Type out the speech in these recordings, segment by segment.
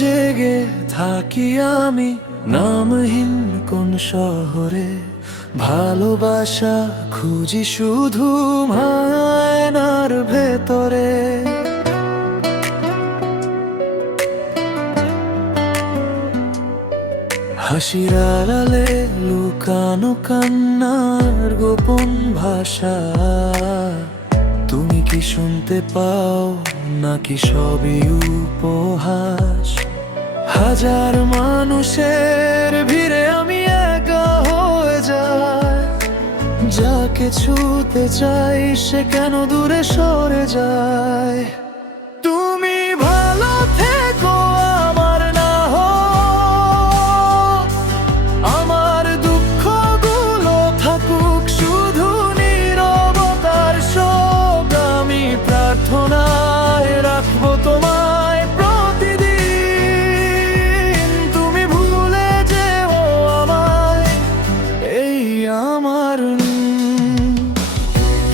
জেগে থাকি আমি নামহীন কোন শহরে, ভালোবাসা খুঁজি শুধু মায়নার ভেতরে। হাসির আড়ালে লুকানো কান্নার গোপন ভাষা, তুমি কি শুনতে পাও নাকি সবই উপহাস? হাজার মানুষের ভিড়ে আমি একা হয়ে যাই, যাকে ছুতে চাই সে কেন দূরে সরে যায়। তুমি ভালো থেকো আমার না হোক, আমার দুঃখগুলো থাকুক শুধু নীরবতার শোক। আমি প্রার্থনায় রাখবো তোমায় প্রতিদিন, তুমি ভুলে যেও আমায় এই আমার।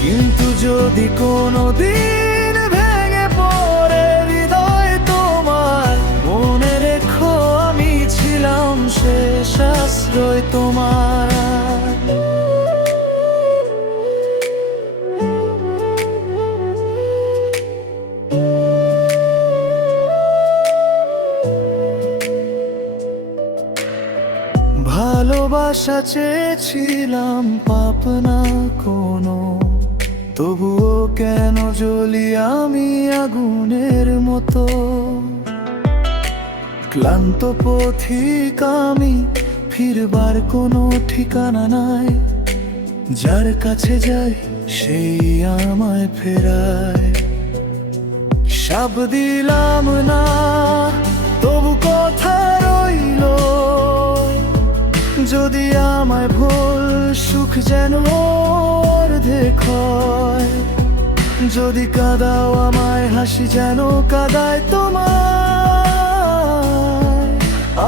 কিন্তু যদি কোনোদিন ভেঙে পড়ে হৃদয় তোমার, মনে রেখো আমি ছিলাম শেষ আশ্রয় তোমার। ভালোবাসা চেয়েছিলাম পাপ না কোনো, তবুও কেন জ্বলি আমি আগুনের মতো। ক্লান্ত পথিক আমি, ফিরবার কোনো ঠিকানা নাই, যার কাছে যাই সেই আমায় ফেরায়। সাব দিলাম না তবু কথা রইল, যদি আমায় ভুল সুখ যেন অর্ধেক হয়। যদি কাঁদাও আমায় হাসি যেন কাঁদায় তোমায়।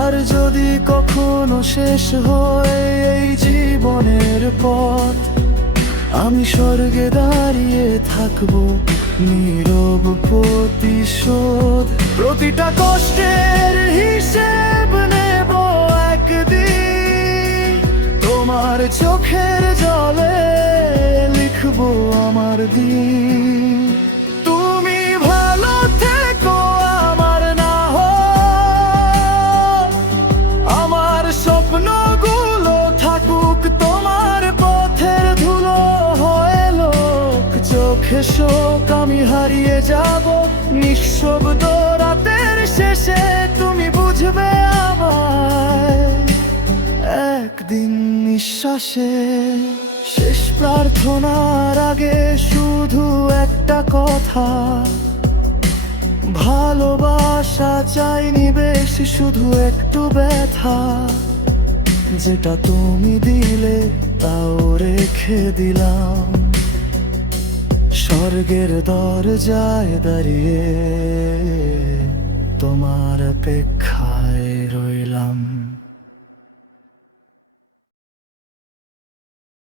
আর যদি কখনো শেষ হয় এই জীবনের পথ, আমি স্বর্গে দাঁড়িয়ে থাকবো নীরব প্রতিশোধ। প্রতিটা কষ্টের হিসেব নেব একদিন, তোমার চোখের জলে লিখবো আমার দিন। তুমি ভালো থেকো আমার না হোক, আমার স্বপ্নগুলো থাকুক তোমার পথের ধুলো হয়ে লোক। চোখে শোক আমি হারিয়ে যাব নিঃশব্দ রাতের শেষে, তুমি বুঝবে আমায় একদিন নিঃশ্বাসে। শেষ প্রার্থনার আগে শুধু একটা কথা, ভালোবাসা চাইনি বেশি শুধু একটু ব্যথা। যেটা তুমি দিলে তাও রেখে দিলাম, স্বর্গের দরজায় দাঁড়িয়ে তোমার অপেক্ষায় রইলাম।